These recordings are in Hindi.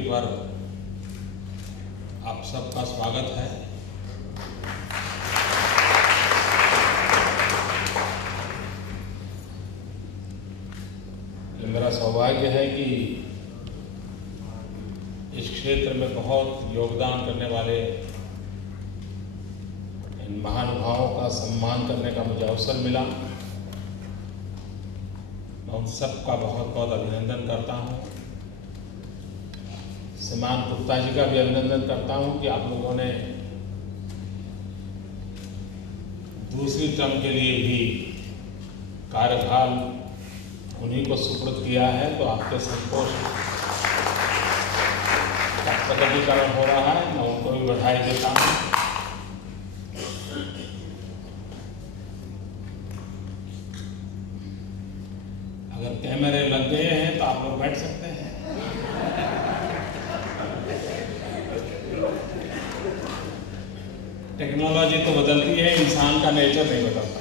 धरती पर आप सबका स्वागत है। ये मेरा सौभाग्य है कि इस क्षेत्र में बहुत योगदान करने वाले इन महानुभावों का सम्मान करने का मुझे अवसर मिला। मैं उन सबका बहुत बहुत अभिनंदन करता हूँ। श्रीमान गुप्ता जी का भी अभिनंदन करता हूँ कि आप लोगों ने दूसरी टर्म के लिए भी कार्यभार उन्हीं को सुपुर्द किया है, तो आपके संतोष का प्रकटीकरण हो रहा है। मैं उनको भी बधाई देता हूँ। अगर कैमरे लग गए हैं तो आप लोग बैठ सकते हैं। टेक्नोलॉजी तो बदलती है, इंसान का नेचर नहीं बदलता।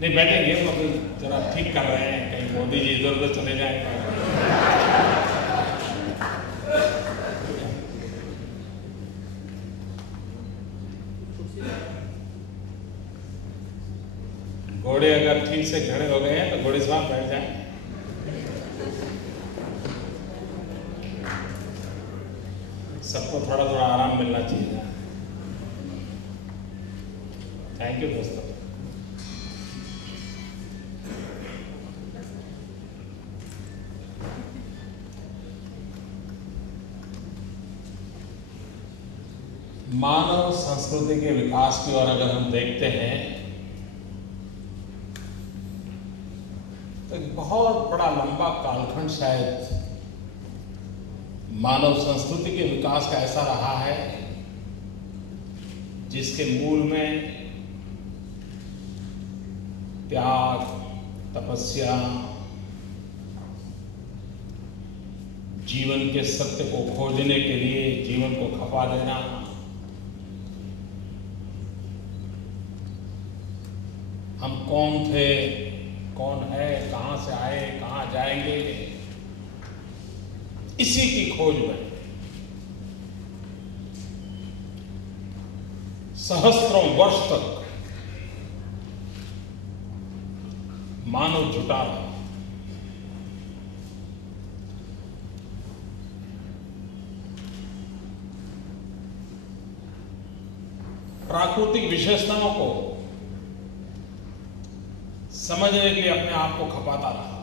नहीं बैठेंगे, वो अभी जरा ठीक कर रहे हैं, कहीं मोदी जी इधर उधर चले जाएंगे। घोड़े अगर ठीक से खड़े हो गए हैं तो घोड़े सवार बैठ जाए। सबको थोड़ा थोड़ा आराम मिलना चाहिए। थैंक यू दोस्तों। मानव संस्कृति के विकास की ओर अगर हम देखते हैं तो एक बहुत बड़ा लंबा कालखंड शायद मानव संस्कृति के विकास का ऐसा रहा है जिसके मूल में त्याग, तपस्या, जीवन के सत्य को खोजने के लिए जीवन को खपा देना, हम कौन थे, कौन है, कहां से आए, कहां जाएंगे, इसी की खोज में सहस्त्रों वर्ष तक मानव जुटा रहा। प्राकृतिक विशेषताओं को समझने के लिए अपने आप को खपाता रहा।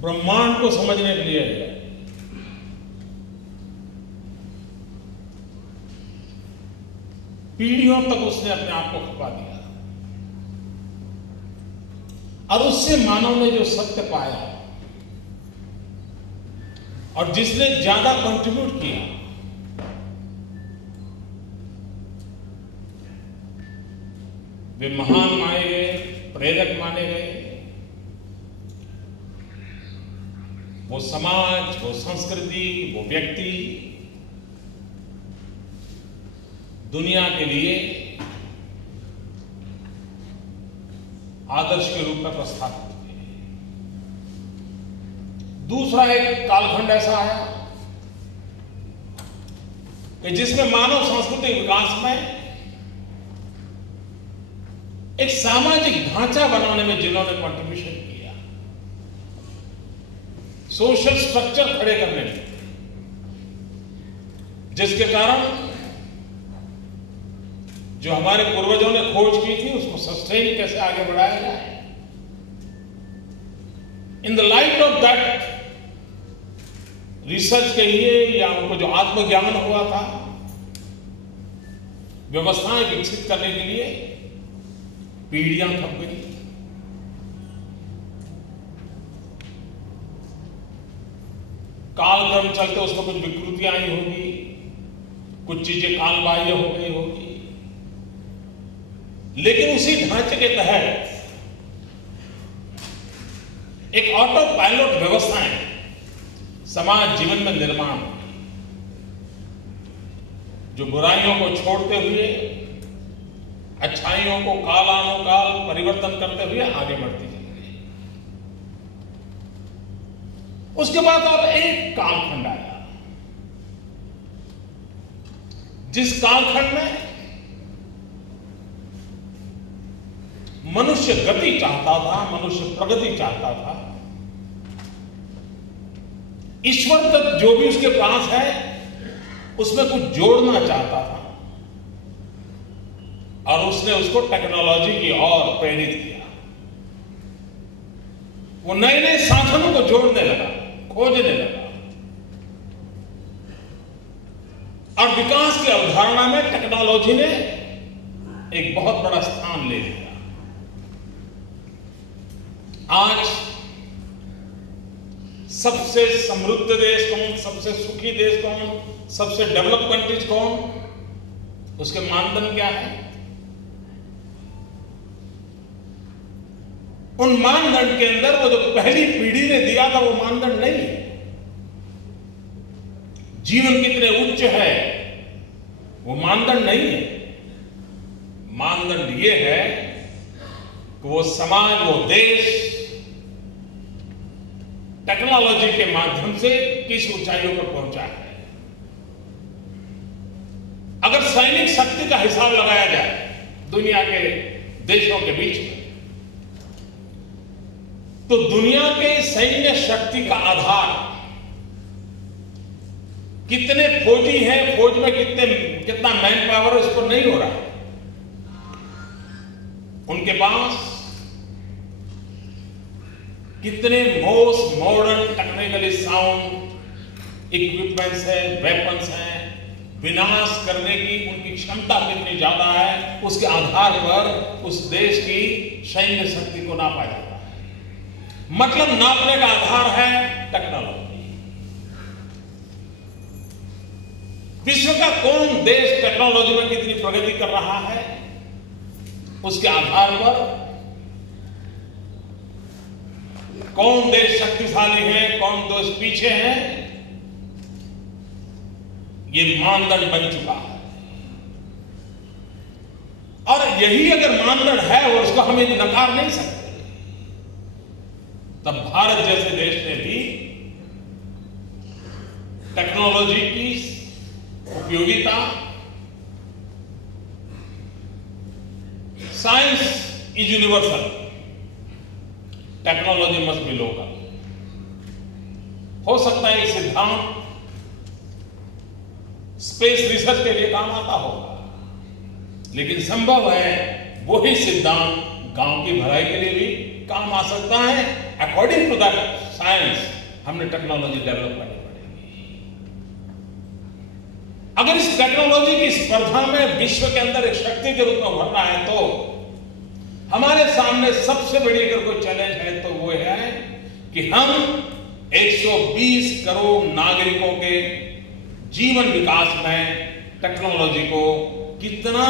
ब्रह्मांड को समझने के लिए पीढ़ियों तक उसने अपने आप को खपा दिया। और उससे मानव ने जो सत्य पाया और जिसने ज्यादा कंट्रीब्यूट किया, वे महान माने गए, प्रेरक माने गए। वो समाज, वो संस्कृति, वो व्यक्ति दुनिया के लिए आदर्श के रूप में प्रस्थापित हुए। दूसरा एक कालखंड ऐसा आया कि जिसमें मानव सांस्कृतिक विकास में एक सामाजिक ढांचा बनाने में जिन्होंने कंट्रीब्यूशन किया, सोशल स्ट्रक्चर खड़े करने में, जिसके कारण जो हमारे पूर्वजों ने खोज की थी उसको सस्टेन कैसे आगे बढ़ाया जाए। In the light of that research के लिए या उनको जो आत्मज्ञान हुआ था, व्यवस्थाएं विकसित करने के लिए पीढ़ियां थक गई। कालक्रम चलते उसमें कुछ विकृतियां आई होगी, कुछ चीजें कालबाह्य हो गई होगी, लेकिन उसी ढांचे के तहत एक ऑटो पायलट व्यवस्थाएं समाज जीवन में निर्माण जो बुराइयों को छोड़ते हुए अच्छाइयों को कालानुकाल परिवर्तन करते हुए आगे बढ़ती चली गई। उसके बाद अब एक कालखंड आया, जिस कालखंड में मनुष्य गति चाहता था, मनुष्य प्रगति चाहता था, ईश्वर तक जो भी उसके पास है उसमें कुछ जोड़ना चाहता था, और उसने उसको टेक्नोलॉजी की ओर प्रेरित किया। वो नए नए साधनों को जोड़ने लगा, खोजने लगा, और विकास की अवधारणा में टेक्नोलॉजी ने एक बहुत बड़ा स्थान ले लिया। आज सबसे समृद्ध देश कौन, सबसे सुखी देश कौन, सबसे डेवलप कंट्रीज कौन, उसके मानदंड क्या है? उन मानदंड के अंदर वो जो पहली पीढ़ी ने दिया था वो मानदंड नहीं है। जीवन कितने उच्च है वो मानदंड नहीं है। मानदंड ये है कि वो समाज, वो देश टेक्नोलॉजी के माध्यम से किस ऊंचाइयों पर पहुंचा है। अगर सैनिक शक्ति का हिसाब लगाया जाए दुनिया के देशों के बीच में, तो दुनिया के सैन्य शक्ति का आधार कितने फौजी हैं, फौज में कितना मैन पावर है, इस पर नहीं हो रहा है। उनके पास कितने most modern technically sound equipments हैं, वेपन्स हैं, विनाश करने की उनकी क्षमता कितनी ज्यादा है, उसके आधार पर उस देश की सैन्य शक्ति को नापा जाता है। मतलब नापने का आधार है टेक्नोलॉजी। विश्व का कौन देश टेक्नोलॉजी में कितनी प्रगति कर रहा है, उसके आधार पर कौन देश शक्तिशाली है, कौन देश पीछे है, ये मानदंड बन चुका है। और यही अगर मानदंड है और उसको हम नकार नहीं सकते, तब भारत जैसे देश ने भी टेक्नोलॉजी की उपयोगिता, science is universal, technology must be local. हो सकता है ये सिद्धांत स्पेस रिसर्च के लिए काम आता होगा, लेकिन संभव है वही सिद्धांत गांव की भलाई के लिए भी काम आ सकता है। अकॉर्डिंग टू दैट साइंस हमने टेक्नोलॉजी डेवलप करनी पड़ेगी। अगर इस टेक्नोलॉजी की स्पर्धा में विश्व के अंदर एक शक्ति के रूप में उभरना है, तो हमारे सामने सबसे बड़ी अगर कोई चैलेंज है तो वो है कि हम 120 करोड़ नागरिकों के जीवन विकास में टेक्नोलॉजी को कितना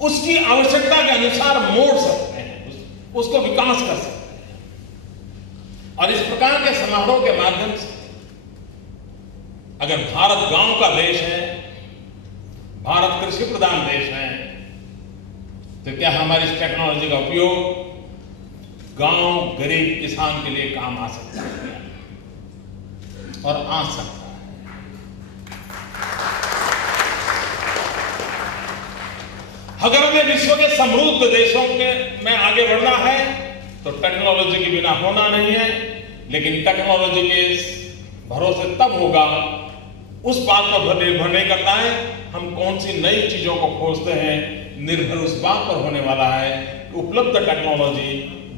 उसकी आवश्यकता के अनुसार मोड़ सकते हैं, उसको विकास कर सकते हैं। और इस प्रकार के समारोह के माध्यम से अगर भारत गांव का देश है, भारत कृषि प्रधान देश है, तो क्या हमारी इस टेक्नोलॉजी का उपयोग गांव गरीब किसान के लिए काम आ सकता है और आ सकता है। अगर हमें विश्व के समृद्ध देशों में आगे बढ़ना है तो टेक्नोलॉजी के बिना होना नहीं है, लेकिन टेक्नोलॉजी के भरोसे तब होगा, उस बात पर निर्भर नहीं करता है हम कौन सी नई चीजों को खोजते हैं, निर्भर उस बात पर होने वाला है कि उपलब्ध टेक्नोलॉजी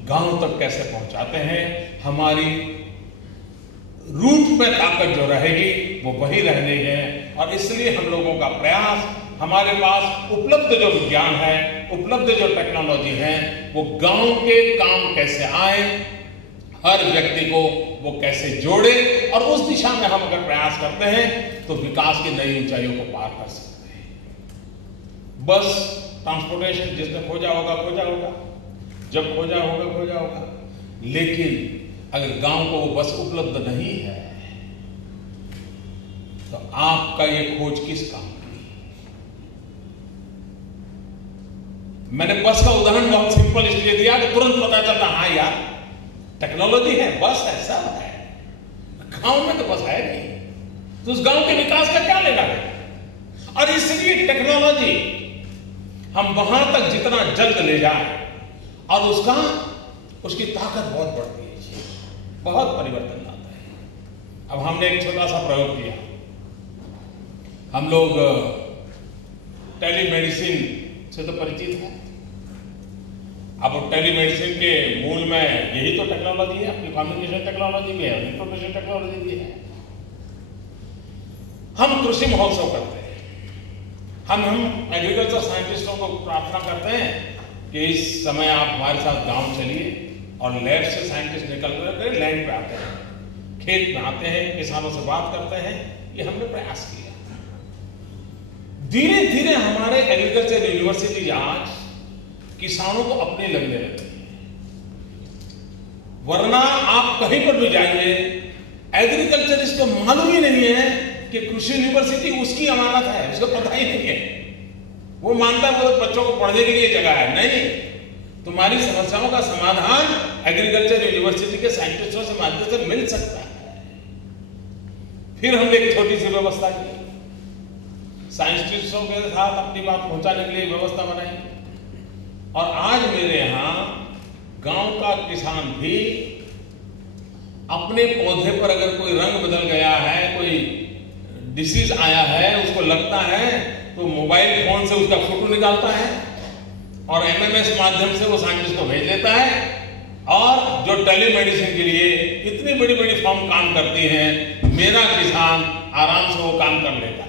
गांव तक कैसे पहुंचाते हैं। हमारी रूट में ताकत जो रहेगी वो वही रहनी है, और इसलिए हम लोगों का प्रयास, हमारे पास उपलब्ध जो विज्ञान है, उपलब्ध जो टेक्नोलॉजी है, वो गांव के काम कैसे आए, हर व्यक्ति को वो कैसे जोड़े, और उस दिशा में हम अगर प्रयास करते हैं तो विकास की नई ऊंचाइयों को पार कर सकते हैं। बस ट्रांसपोर्टेशन जिसने खोजा होगा, जब खोजा होगा, लेकिन अगर गांव को वो बस उपलब्ध नहीं है तो आपका ये खोज किस काम की? मैंने बस का उदाहरण बहुत सिंपल इसलिए दिया कि तुरंत पता चलता, हाँ यार टेक्नोलॉजी है, बस है, सब है। गांव में तो बस है नहीं, तो उस गांव के विकास का क्या लेना है? और इसलिए टेक्नोलॉजी हम वहां तक जितना जल्द ले जाए और उसकी ताकत बहुत बढ़ती है, बहुत परिवर्तन लाता है। अब हमने एक छोटा सा प्रयोग किया। हम लोग टेलीमेडिसिन से तो परिचित हैं। अब टेलीमेडिसिन के मूल में यही तो टेक्नोलॉजी है, अपनी कम्युनिकेशन टेक्नोलॉजी भी है, इंफॉर्मेशन टेक्नोलॉजी भी है। हम कृषि महोत्सव करते हैं, हम एग्रीकल्चर साइंटिस्टों को प्रार्थना करते हैं कि इस समय आप हमारे साथ गांव चलिए, और लैब से साइंटिस्ट निकल कर लैंड पे आते हैं, खेत में आते हैं, किसानों से बात करते हैं। ये हमने प्रयास किया। धीरे धीरे हमारे एग्रीकल्चर यूनिवर्सिटी आज किसानों को अपने लगने लगी। वरना आप कहीं पर भी जाइए, एग्रीकल्चरिस्ट को मालूम ही नहीं है कि कृषि यूनिवर्सिटी उसकी अमानत है, उसको पता ही नहीं है। वो मानता है वो बच्चों को पढ़ने के लिए जगह है। नहीं, तुम्हारी समस्याओं का समाधान एग्रीकल्चर यूनिवर्सिटी के साइंटिस्टों से माध्यम से मिल सकता है। फिर हमने एक छोटी सी व्यवस्था की, साइंटिस्टों के साथ अपनी बात पहुंचाने के लिए व्यवस्था बनाई। और आज मेरे यहां गांव का किसान भी अपने पौधे पर अगर कोई रंग बदल गया है, कोई डिसीज आया है, उसको लगता है, तो मोबाइल फोन से उसका फोटो निकालता है और एमएमएस माध्यम से वो साइंटिस्ट को भेज देता है। और जो टेलीमेडिसिन के लिए इतनी बड़ी बड़ी फर्म काम करती हैं, मेरा किसान आराम से वो काम कर लेता है।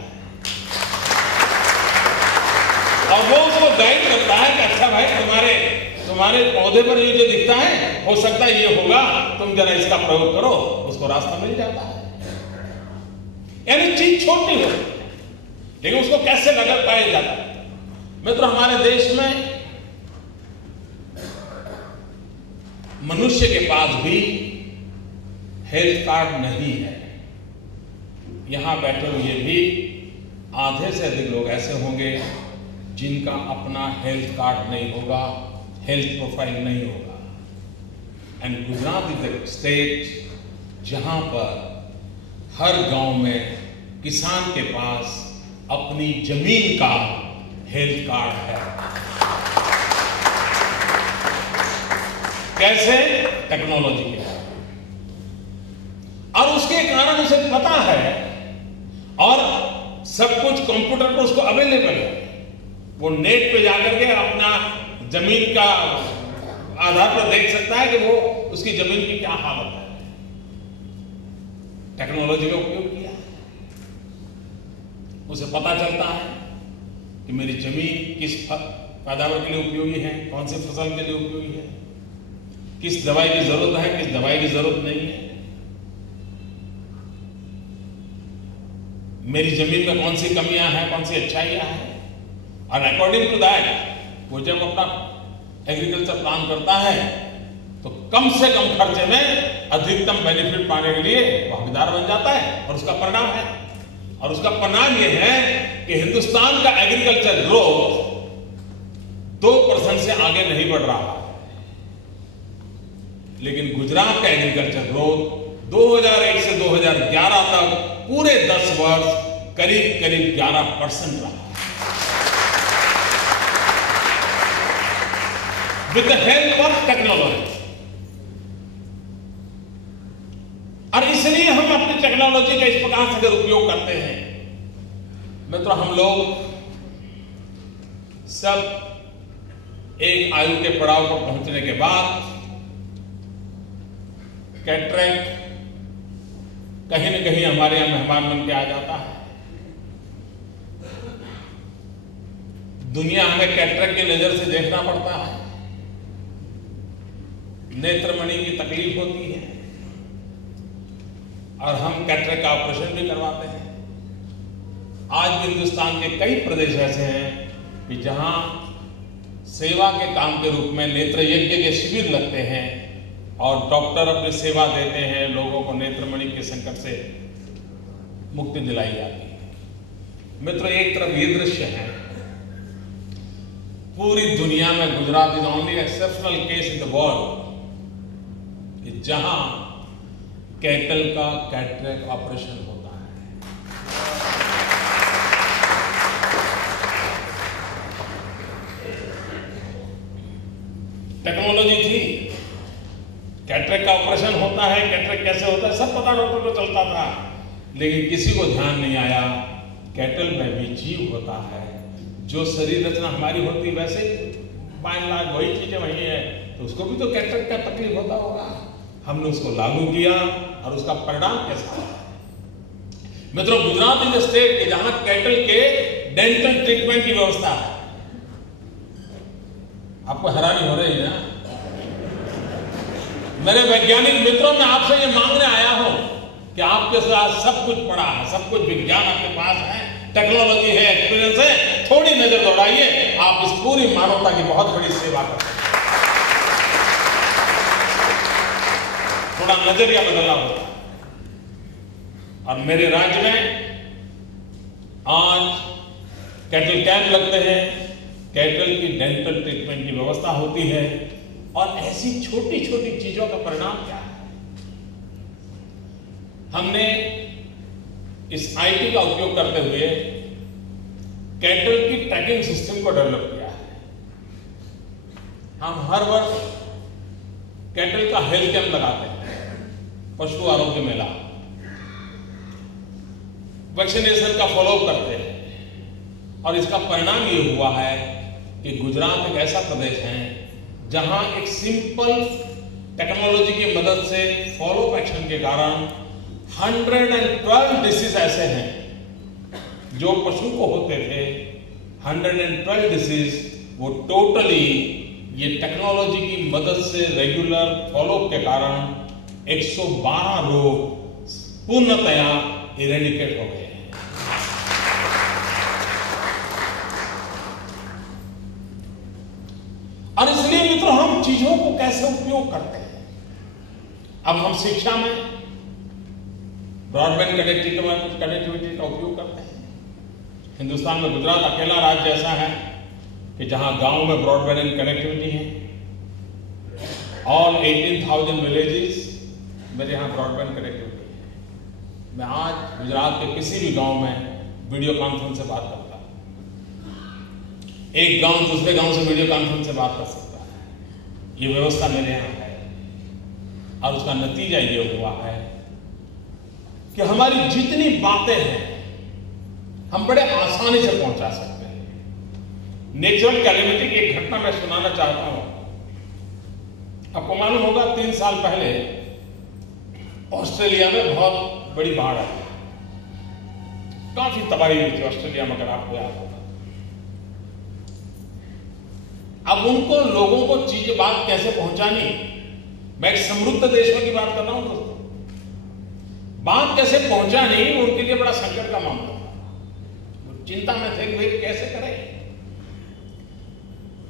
और वो उसको गाइड करता है कि अच्छा भाई, तुम्हारे पौधे पर ये जो दिखता है, हो सकता है ये होगा, तुम जरा इसका प्रयोग करो, उसको रास्ता मिल जाता है। यानी चीज छोटी हो, लेकिन उसको कैसे नजर पाया जाता है। मित्रों, हमारे देश में मनुष्य के पास भी हेल्थ कार्ड नहीं है। यहां बैठे हुए भी आधे से अधिक लोग ऐसे होंगे जिनका अपना हेल्थ कार्ड नहीं होगा, हेल्थ प्रोफाइल नहीं होगा। And Gujarat is the state जहां पर हर गांव में किसान के पास अपनी जमीन का हेल्थ कार्ड है। कैसे? टेक्नोलॉजी के कारण। और उसके कारण उसे पता है और सब कुछ कंप्यूटर पर उसको अवेलेबल है। वो नेट पे जाकर के अपना जमीन का आधार पर देख सकता है कि वो उसकी जमीन की क्या हालत है। टेक्नोलॉजी का उपयोग किया, उसे पता चलता है कि मेरी जमीन किस पैदावार के लिए उपयोगी है, कौन सी फसल के लिए उपयोगी है, किस दवाई की जरूरत है, किस दवाई की जरूरत नहीं है, मेरी जमीन में कौन सी कमियां हैं, कौन सी अच्छाइयां हैं। और अकॉर्डिंग टू दैट वो जब अपना एग्रीकल्चर प्लान करता है तो कम से कम खर्चे में अधिकतम बेनिफिट पाने के लिए वो हकदार बन जाता है। और उसका परिणाम है, और उसका परिणाम ये है कि हिंदुस्तान का एग्रीकल्चर ग्रोथ 2% से आगे नहीं बढ़ रहा, लेकिन गुजरात का एग्रीकल्चर ग्रोथ 2001 से 2011 तक पूरे 10 वर्ष करीब 11% रहा, with the help of technology. और इसलिए हम अपनी टेक्नोलॉजी का इस प्रकार से अगर उपयोग करते हैं, मित्रों, हम लोग सब एक आयु के पड़ाव पर पहुंचने के बाद कैटरेक्ट कहीं न कहीं हमारे यहां मेहमान बन के आ जाता है। दुनिया हमें कैटरेक्ट की नजर से देखना पड़ता है, नेत्रमणि की तकलीफ होती है और हम कैटरेक्ट का ऑपरेशन भी करवाते हैं। आज भी हिंदुस्तान के कई प्रदेश ऐसे हैं कि जहां सेवा के काम के रूप में नेत्र यज्ञ के शिविर लगते हैं और डॉक्टर अपनी सेवा देते हैं, लोगों को नेत्रमणि के संकट से मुक्ति दिलाई जाती है। मित्रों, एक तरफ ये दृश्य है, पूरी दुनिया में Gujarat is only exceptional case in the world कि जहां कैटल का कैटरेक्ट ऑपरेशन होता है। टेक्नोलॉजी थी, कैटरेक्ट का ऑपरेशन होता है, कैटरेक्ट कैसे होता है सब पता डॉक्टर को चलता था, लेकिन किसी को ध्यान नहीं आया कैटल में भी जीव होता है। जो शरीर रचना हमारी होती वैसे बाय एंड लार्ज वही चीजें वही है, तो उसको भी तो कैटरेक्ट का तकलीफ होता होगा। हमने उसको लागू किया और उसका परिणाम कैसा है। मित्रों, गुजरात इज स्टेट जहां कैटल के डेंटल ट्रीटमेंट की व्यवस्था है। आपको हैरानी हो रही है ना? मेरे वैज्ञानिक मित्रों, मैं आपसे ये मांगने आया हूं कि आपके साथ सब कुछ पड़ा है, सब कुछ विज्ञान आपके पास है, टेक्नोलॉजी है, एक्सपीरियंस है, थोड़ी नजर दौड़ाइए, आप इस पूरी मानवता की बहुत बड़ी सेवा कर सकते हैं। थोड़ा नजरिया बदलना होता है। और मेरे राज्य में आज कैटल कैंप लगते हैं, कैटल की डेंटल ट्रीटमेंट की व्यवस्था होती है, और ऐसी छोटी छोटी चीजों का परिणाम क्या है। हमने इस आईटी का उपयोग करते हुए कैटल की ट्रैकिंग सिस्टम को डेवलप किया है। हम हर वर्ष कैटल का हेल्थ कैंप लगाते हैं, पशु आरोग्य मेला, वैक्सीनेशन का फॉलोअप करते हैं, और इसका परिणाम ये हुआ है कि गुजरात एक ऐसा प्रदेश है जहां एक सिंपल टेक्नोलॉजी की मदद से फॉलोअप एक्शन के कारण 112 डिसीज ऐसे हैं जो पशु को होते थे। 112 डिसीज वो टोटली ये टेक्नोलॉजी की मदद से रेगुलर फॉलोअप के कारण 112 रोग पूर्णतया इरेडिकेट हो गए। और इसलिए मित्रों, हम चीजों को कैसे उपयोग करते हैं। अब हम शिक्षा में ब्रॉडबैंड कनेक्टिविटी का उपयोग करते हैं। हिंदुस्तान में गुजरात अकेला राज्य ऐसा है कि जहां गांव में ब्रॉडबैंड कनेक्टिविटी है। ऑल 18,000 विलेजेस मेरे यहां ब्रॉडबैंड कनेक्टिविटी है। मैं आज गुजरात के किसी भी गांव में वीडियो कॉन्फ्रेंस से बात करता हूं। एक गांव दूसरे गांव से वीडियो कॉन्फ्रेंस से बात कर सकता है। ये व्यवस्था मेरे यहां है, और उसका नतीजा ये हुआ है कि हमारी जितनी बातें हैं हम बड़े आसानी से पहुंचा सकते हैं। नेचुरल कैलेमिटी की एक घटना मैं सुनाना चाहता हूं। आपको मालूम होगा 3 साल पहले ऑस्ट्रेलिया में बहुत बड़ी बाढ़ आई, काफी तबाही हुई थी ऑस्ट्रेलिया में, अगर आपको याद होगा। अब उनको लोगों को बात कैसे पहुंचानी, मैं एक समृद्ध देशों की बात कर रहा हूं दोस्तों, बात कैसे पहुंचानी उनके लिए बड़ा संकट का मामला था। वो चिंता में थे कि वे कैसे करें।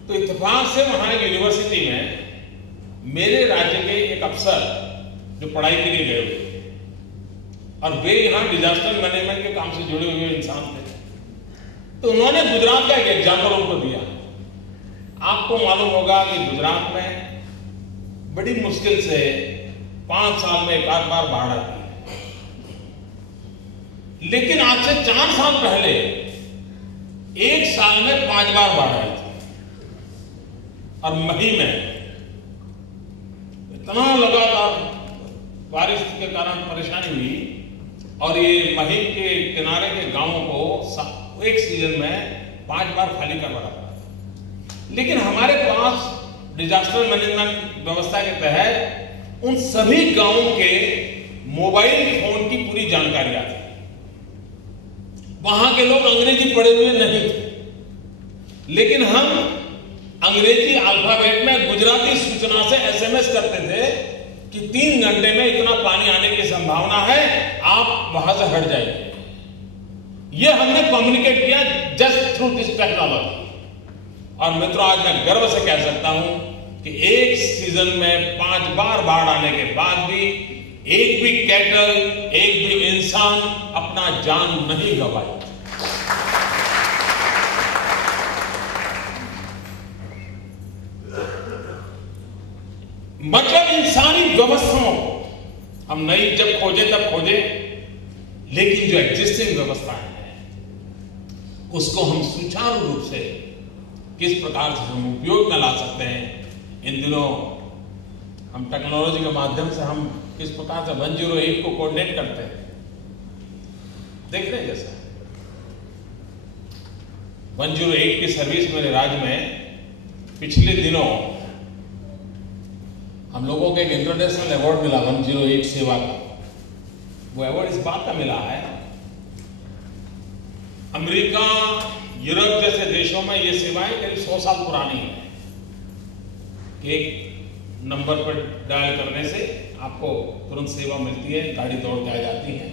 तो इत्तेफाक से वहां यूनिवर्सिटी में मेरे राज्य के एक अफसर जो पढ़ाई के लिए गए हुए थे, और वे यहां डिजास्टर मैनेजमेंट के काम से जुड़े हुए इंसान थे, तो उन्होंने गुजरात का एक एग्जाम्पल उनको दिया। आपको मालूम होगा कि गुजरात में बड़ी मुश्किल से 5 साल में एक आध बार बाढ़ आती है, लेकिन आज से 4 साल पहले 1 साल में 5 बार बाढ़ आई थी। और मई में इतना लगातार बारिश के कारण परेशानी हुई, और ये मही के किनारे के गांवों को एक सीजन में 5 बार खाली करना पड़ा। लेकिन हमारे पास डिजास्टर मैनेजमेंट व्यवस्था के तहत उन सभी गांवों के मोबाइल फोन की पूरी जानकारियां थी। वहां के लोग अंग्रेजी पढ़े हुए नहीं थे, लेकिन हम अंग्रेजी अल्फाबेट में गुजराती सूचना से एसएमएस करते थे कि 3 घंटे में इतना पानी आने की संभावना है, आप वहां से हट जाइए। यह हमने कम्युनिकेट किया जस्ट थ्रू दिस टेक्नोलॉजी। और मित्रों, आज मैं गर्व से कह सकता हूं कि एक सीजन में 5 बार बाढ़ आने के बाद भी एक भी कैटल, एक भी इंसान अपना जान नहीं गंवाई। मतलब इंसानी व्यवस्थाओं हम नई जब खोजे तब खोजे, लेकिन जो एग्जिस्टिंग व्यवस्थाएं हैं उसको हम सुचारू रूप से किस प्रकार से हम उपयोग में ला सकते हैं। इन दिनों हम टेक्नोलॉजी के माध्यम से हम किस प्रकार से 108 को कोऑर्डिनेट करते हैं, देख रहे हैं जैसा 108 की सर्विस मेरे राज्य में पिछले दिनों हम लोगों को एक इंटरनेशनल अवार्ड मिला 108 सेवा का। वो अवार्ड इस बात का मिला है, अमेरिका, यूरोप जैसे देशों में ये सेवाएं करीब 100 साल पुरानी है कि एक नंबर पर डायल करने से आपको तुरंत सेवा मिलती है, गाड़ी दौड़ के आ जाती है।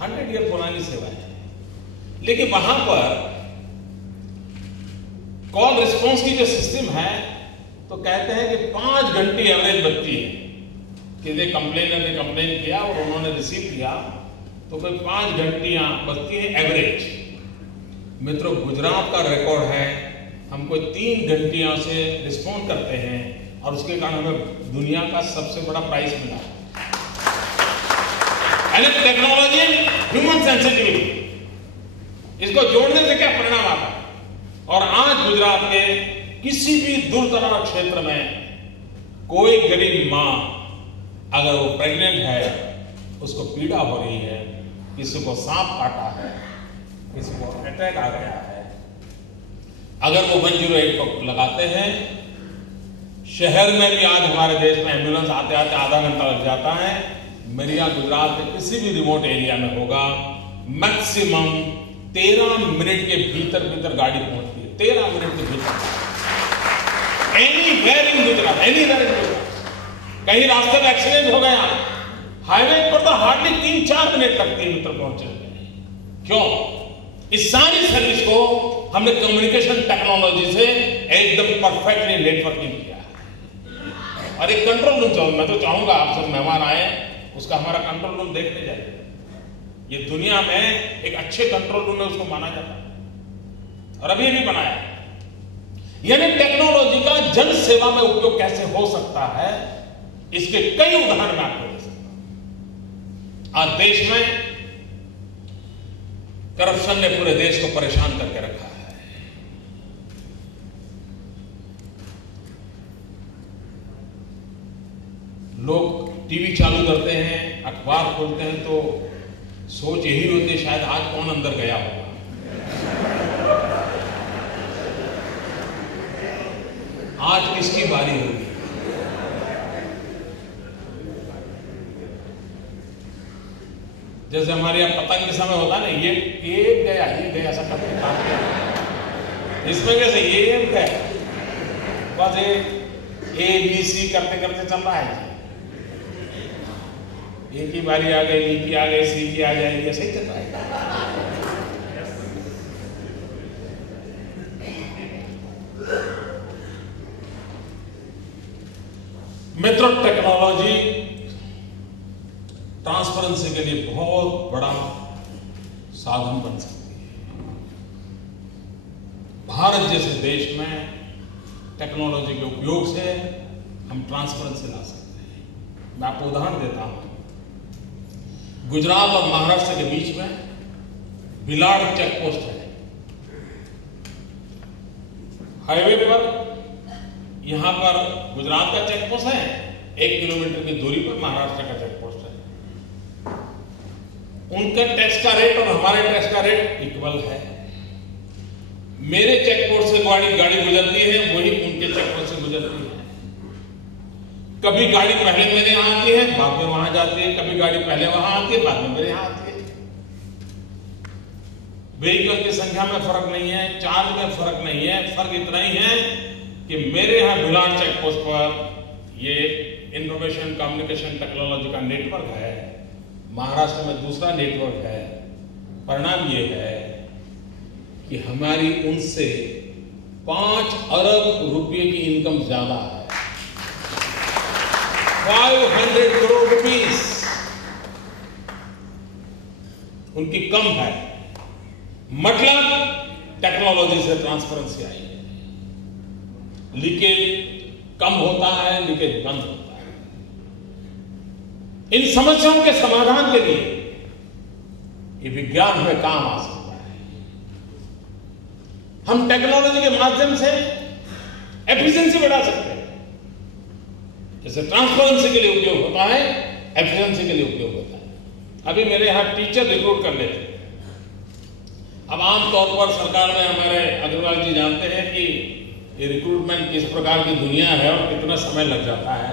100 ईयर पुरानी सेवा है, लेकिन वहां पर कॉल रिस्पॉन्स की जो सिस्टम है तो कहते हैं कि 5 घंटे एवरेज बचती है कि कंप्लेनर ने कंप्लेन किया और उन्होंने रिसीव किया तो कोई 5 घंटियां बचती है एवरेज। मित्रों, गुजरात का रिकॉर्ड है, हम कोई 3 घंटियां से रिस्पॉन्ड करते हैं और उसके कारण हमें दुनिया का सबसे बड़ा प्राइज मिला। टेक्नोलॉजी, ह्यूमन सेंसिटिविटी, इसको जोड़ने से क्या परिणाम आता है। और आज गुजरात के किसी भी दूर-दराज क्षेत्र में कोई गरीब मां अगर वो प्रेग्नेंट है, उसको पीड़ा हो रही है, किसी को सांप काटा है, किसी को अटैक आ गया है, अगर वो 108 को लगाते हैं, शहर में भी आज हमारे देश में एम्बुलेंस आते आते आधा घंटा लग जाता है। मेरे यहाँ गुजरात के किसी भी रिमोट एरिया में होगा, मैक्सिमम 13 मिनट के भीतर भीतर गाड़ी पहुंचती है। 13 मिनट के भीतर, anywhere in Gujarat, anywhere in Gujarat. कहीं रास्ते में एक्सीडेंट हो गया, हाईवे पर तो हार्डली 3-4 मिनट लगते हैं मित्र पहुंचने में। क्यों? इस सारी सर्विस को हमने कम्युनिकेशन टेक्नोलॉजी से एकदम परफेक्टली नेटवर्किंग किया है। और एक कंट्रोल रूम चाहिए, मैं तो चाहूंगा आप सब मेहमान आए, उसका हमारा कंट्रोल रूम देखने जाए। ये दुनिया में एक अच्छे कंट्रोल रूम में उसको माना जाता है और अभी भी बनाया है। यानी टेक्नोलॉजी का जन सेवा में उपयोग कैसे हो सकता है, इसके कई उदाहरण मैं आपको दे सकता हूं। आज देश में करप्शन ने पूरे देश को परेशान करके रखा है। लोग टीवी चालू करते हैं, अखबार खोलते हैं तो सोच यही होती है शायद आज कौन अंदर गया होगा। आज किसकी बारी होगी। जैसे हमारे यहाँ पतंग के समय होता है ना, ये गया ऐसा करके काम किया, इसमें कैसे ये गया, बस ABC करते करते चल रहा है। ए की बारी आ गई, बी की आ गई, सी की आ जाएगी, ऐसे ही चल रहा है। मित्रों, टेक्नोलॉजी ट्रांसपेरेंसी के लिए बहुत बड़ा साधन बन सकती है। भारत जैसे देश में टेक्नोलॉजी के उपयोग से हम ट्रांसपेरेंसी ला सकते हैं। मैं आपको उदाहरण देता हूं। गुजरात और महाराष्ट्र के बीच में बिलाड़ चेक पोस्ट है। हाईवे पर यहां पर गुजरात का चेक पोस्ट है, 1 किलोमीटर की दूरी पर महाराष्ट्र का चेक पोस्ट है। उनका टैक्स का रेट और हमारे टैक्स का रेट इक्वल है। मेरे चेक पोस्ट से गाड़ी गुजरती है, वही उनके चेक पोस्ट से गुजरती है। कभी गाड़ी पहले मेरे यहां आती है, बाद में वहां जाती है, कभी गाड़ी पहले वहां आती है, बाद में मेरे यहां आती है। व्हीकल की संख्या में फर्क नहीं है, चार्ज में फर्क नहीं है, फर्क इतना ही है कि मेरे यहां भिलाड़ चेक पोस्ट पर ये इंफॉर्मेशन कम्युनिकेशन टेक्नोलॉजी का नेटवर्क है, महाराष्ट्र में दूसरा नेटवर्क है। परिणाम ये है कि हमारी उनसे 5 अरब रुपए की इनकम ज्यादा है। 500 करोड़ रुपीस उनकी कम है। मतलब टेक्नोलॉजी से ट्रांसपेरेंसी आई है, लीकेज कम होता है, लीकेज बंद होता है। इन समस्याओं के समाधान के लिए ये विज्ञान में काम आ सकता है। हम टेक्नोलॉजी के माध्यम से एफिशिएंसी बढ़ा सकते हैं। जैसे ट्रांसपेरेंसी के लिए उपयोग होता है, एफिशिएंसी के लिए उपयोग होता है। अभी मेरे यहां टीचर रिक्रूट कर लेते हैं। अब आमतौर पर सरकार में हमारे अग्रवाल जी जानते हैं कि ये रिक्रूटमेंट किस प्रकार की दुनिया है और कितना समय लग जाता है,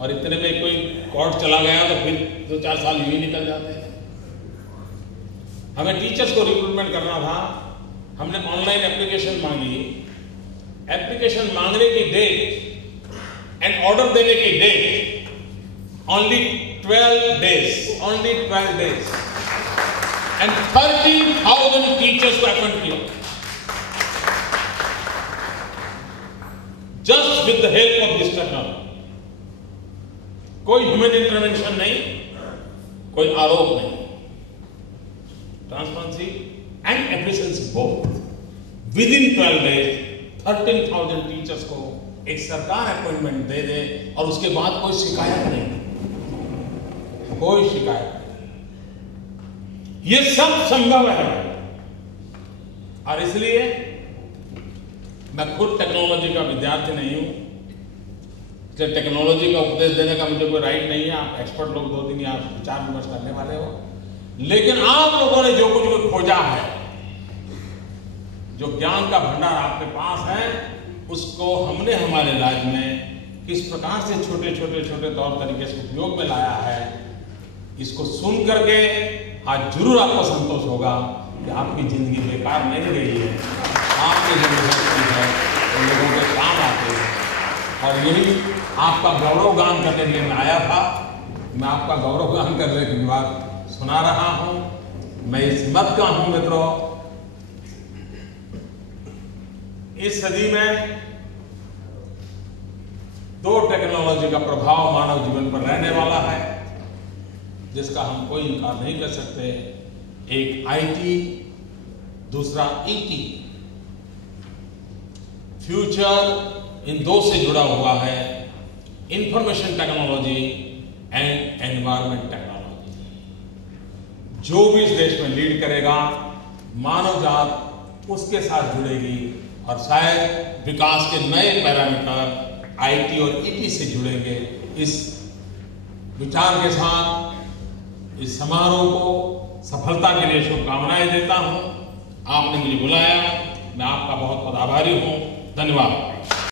और इतने में कोई कोर्ट चला गया तो फिर 2-4 साल यूं ही निकल जाते हैं। हमें टीचर्स को रिक्रूटमेंट करना था, हमने ऑनलाइन एप्लीकेशन मांगी। एप्लीकेशन मांगने की डेट एंड ऑर्डर देने की date only 12 days, only 12 days, and 13,000 teachers को अपॉइंट किया, just with the help of this technology. कोई ह्यूमन इंटरवेंशन नहीं, कोई आरोप नहीं। Transparency and efficiency both. Within 12 days 13,000 teachers को एक सरकार अपॉइंटमेंट दे दे और उसके बाद कोई शिकायत नहीं, कोई शिकायत नहीं। ये सब संभव है। और इसलिए मैं खुद टेक्नोलॉजी का विद्यार्थी नहीं हूं, इसलिए टेक्नोलॉजी का उपदेश देने का मुझे कोई राइट नहीं है। आप एक्सपर्ट लोग 2 दिन या विचार विमर्श करने वाले हो, लेकिन आप लोगों ने जो कुछ भी खोजा है, जो ज्ञान का भंडार आपके पास है, उसको हमने हमारे राज्य में किस प्रकार से छोटे छोटे तौर तरीके से उपयोग में लाया है, इसको सुन करके आज जरूर आपको संतोष होगा कि आपकी जिंदगी बेकार नहीं गई है। आपके जो रिसर्च है उन लोगों के काम आते हैं, और यही आपका गौरव गान करने के लिए मैं आया था। मैं आपका गौरव गान करने की बात सुना रहा हूं। मैं इस मत का हूं मित्रों, इस सदी में 2 टेक्नोलॉजी का प्रभाव मानव जीवन पर रहने वाला है, जिसका हम कोई इनकार नहीं कर सकते। एक आईटी, दूसरा ईटी। फ्यूचर इन 2 से जुड़ा हुआ है, information technology and environment technology. जो भी इस देश में लीड करेगा, मानव जात उसके साथ जुड़ेगी, और शायद विकास के नए पैरामीटर आईटी और ईटी से जुड़ेंगे। इस विचार के साथ इस समारोह को सफलता के लिए शुभकामनाएं देता हूं। आपने मुझे बुलाया, मैं आपका बहुत बहुत आभारी हूं। धन्यवाद।